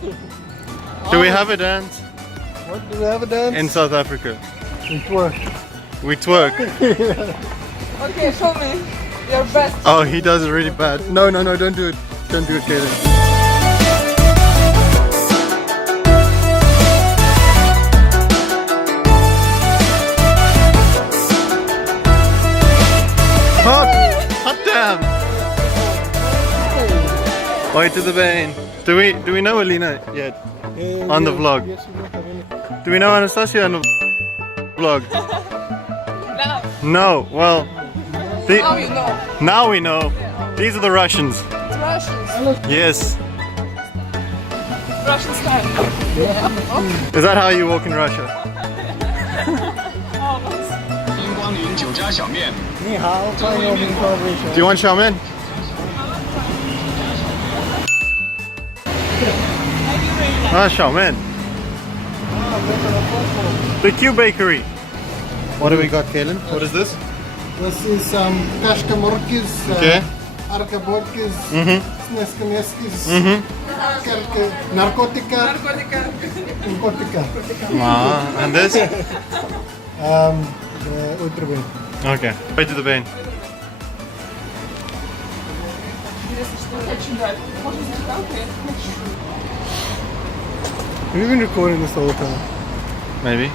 Do we have a dance? What, do we have a dance? In South Africa. We twerk. We twerk. Okay, show me your best. Oh, he does it really bad. No, don't do it. Don't do it, Kaden. Hot damn! Oi to the vein. Do we know Alina yet? On the vlog? Yes, we look at it. Do we know Anastasia on the vlog? No. Well, Now you know. now we know. These are the Russians. It's Russians. Yes. Russian style. Is that how you walk in Russia? 欢迎光临酒家小面。你好，欢迎我们做微笑。 Do you want xiaomen? Ah, xiaomen. The Q Bakery. What do we got, Kaylin? What is this? This is kashkamorkis, Okay. arkaborkis, sneskimeskis, narkotika, narkotika. Ah, and this? Ultrawind. Okay. Right to the vein. Have you been recording this the whole time? Maybe.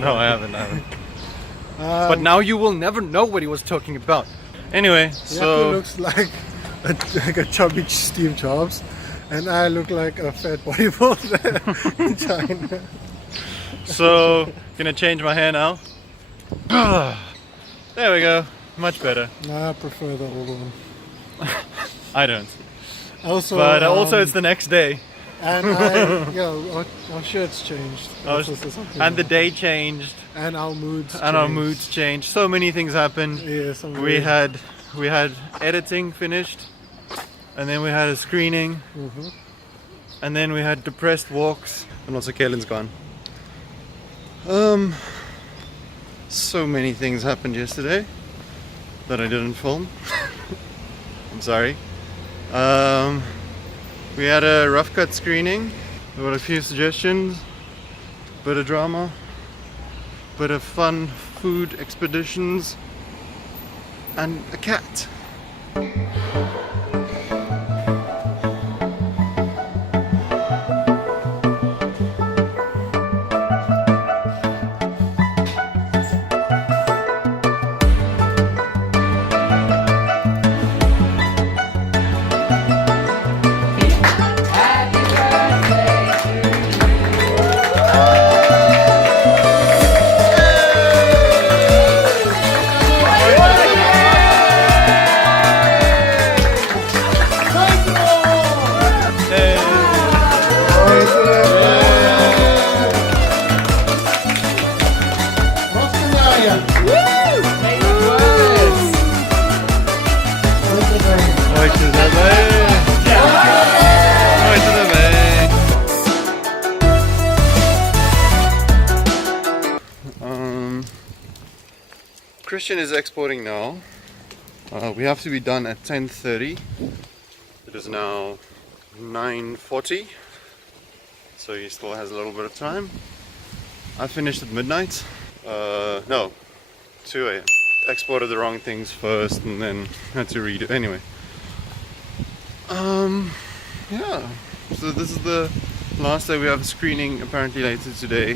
No, I haven't. But now you will never know what he was talking about. Anyway, Yaku so looks like a chubby Steve Jobs, and I look like a fat bodybuilder in China. gonna change my hair now. There we go. Much better. Nah, I prefer the old one. I don't. Also, But also it's the next day. and our shirts changed. Also something And the else. day changed. And our moods. And our changed. moods changed. So many things happened. Yeah, some We weird- had editing finished, and then we had a screening, and then we had depressed walks, and also Kaylin's gone. So many things happened yesterday that I didn't film. I'm sorry. We had a rough cut screening. There were a few suggestions, bit of drama, bit of fun food expeditions, and a cat. Christian is exporting now. We have to be done at 10:30. It is now 9:40, so he still has a little bit of time. I finished at midnight. No, 2 a.m. Exported the wrong things first and then had to redo. Anyway, yeah. So this is the last day. We have a screening apparently later today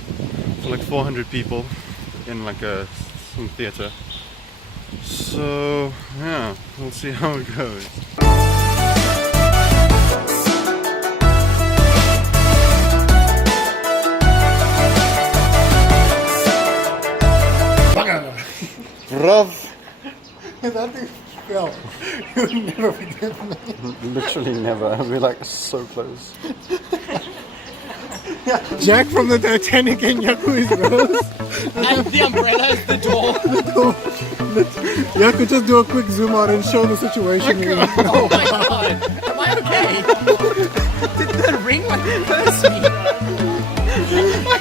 for like 400 people in like some theater. So yeah, we'll see how it goes. Bruv. That thing fell. You would never forget that. Literally never. We're like so close. Jack from the Titanic and Yaku is Rose. And the umbrella is the door. Yaku, just do a quick zoom out and show the situation. Oh my god. Am I okay? Did the ring like curse me?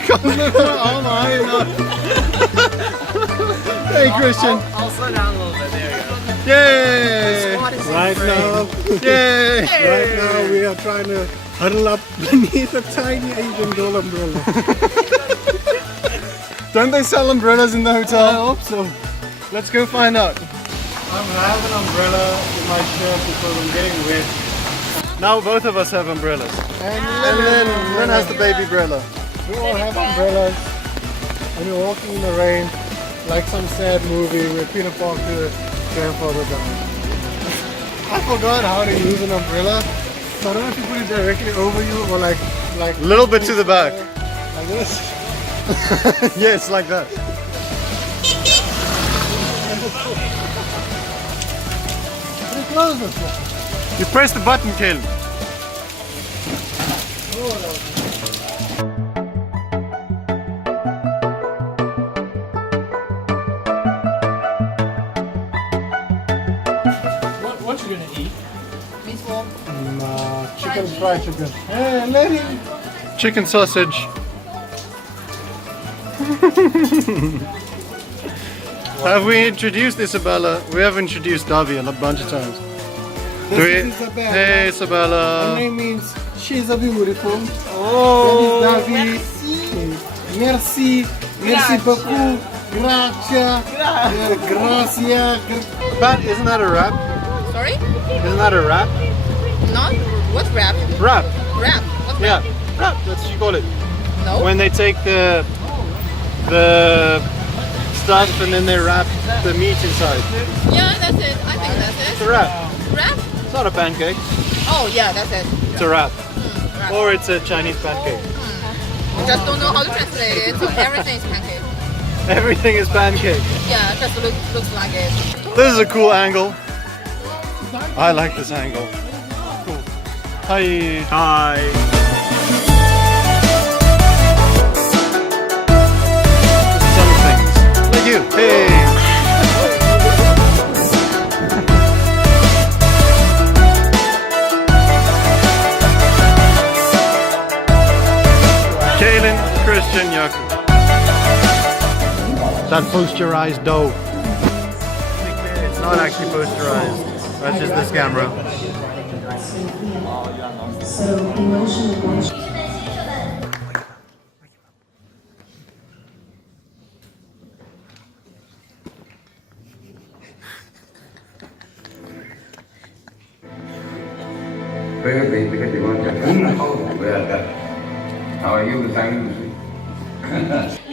Oh my god. Hey Christian. I'll slow down a little bit. There we go. Yay! Squad is Right now, Yay! right now we are trying to huddle up beneath a tiny Asian girl umbrella. Don't they sell umbrellas in the I hotel? hope so. Let's go find out. I have an umbrella in my shirt because I'm getting wet. Now both of us have umbrellas. And Lynn has the baby umbrella. we all have umbrellas. And we're walking in the rain like some sad movie where Peter Parker's grandfather died. I forgot how to use an umbrella. So I don't know if you put it directly over you or like A little bit to the back. like this. Yes, like that. Pretty close this one. You press the button, Ken. What you gonna eat? Chicken, fried chicken. Hey, lady! Chicken sausage. Have we introduced Isabella? We have introduced Davi a bunch of times. This is Isabella. Hey Her Isabella. name means she's a beautiful. Oh. That is Davi. Merci. Merci beaucoup. Gracia. Gracia. Pat, isn't that a rap? Sorry? Isn't that a rap? Not what rap? Rap. Rap. What Yeah. rap? Rap. That's what you call it. No. When they take the stuff and then they wrap the meat inside. Yeah, that's it. I think that's It's it. a wrap. Rap? It's not a pancake. Oh yeah, that's it. It's a wrap. Rap. Or it's a Chinese pancake. Just don't know how to translate it. So everything is pancake. Everything is pancake. Yeah, just looks like it. This is a cool angle. I like this angle. Cool. Hi. Hi. Some things. Like you. Hey. Kaylin, Christian, Yaku. That posterized dough. It's not actually posterized. That's just this camera.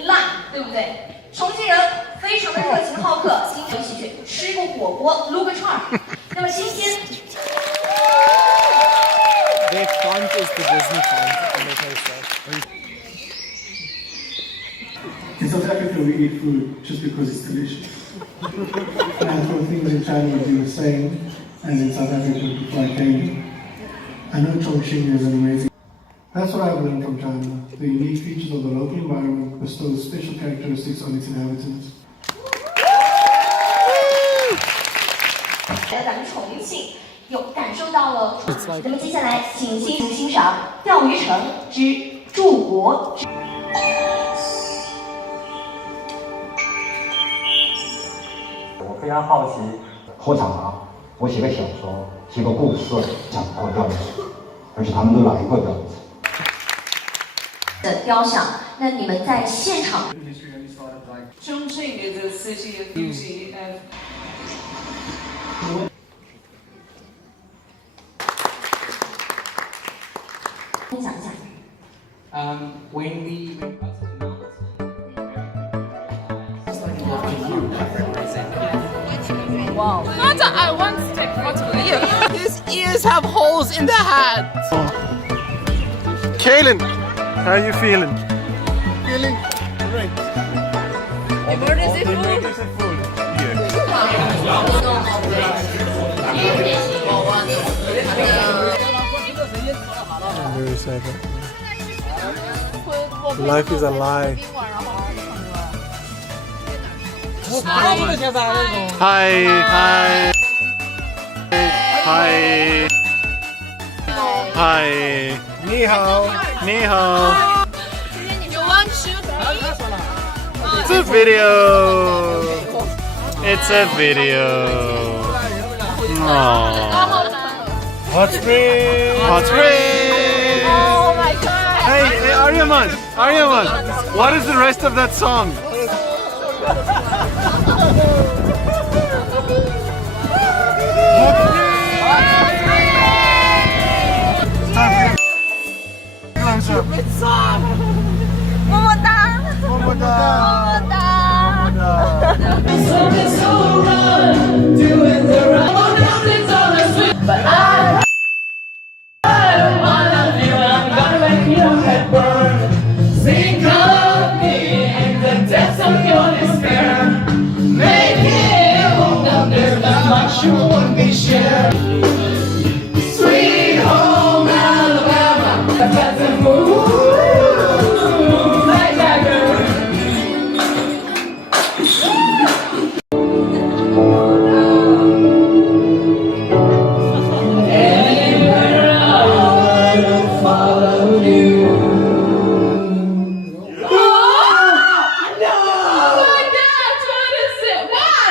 辣，对不对？重庆人非常的热情好客，经常一起去吃个火锅，撸个串儿。那么新鲜。 Their font is the Disney font on their poster. In South Africa, we eat food just because it's delicious. And I thought things in China would be the same as in South Africa before I came. I know Chongqing is an amazing. That's what I've learned from China. The unique features of the local environment bestow special characteristics on its inhabitants. 来到咱们重庆，有感受到了。那么接下来，请欣赏钓鱼城之柱国之。我非常好奇，喝茶，我写个小说，写个故事，讲过调子，而且他们都来过调子。的雕像，那你们在现场。 Chongqing is a city of beauty and 分享一下。 When we went up to the mountain, Wow. Father, I want to take photo with you. his ears have holes in the hat. Kaylin, how you feeling? Feeling great. Emergency food. I'm very sad. Life is a lie. Hi, hi. Hi. Hi. Ni hao. Ni hao. You want to shoot me? It's a video. It's a video. Aww. Hot spring. Hot spring. Aryaman, what is the rest of that song? Sweet home Alabama, got the moon like that girl. Anywhere I would follow you. Oh no! Oh my God! What is it? Why?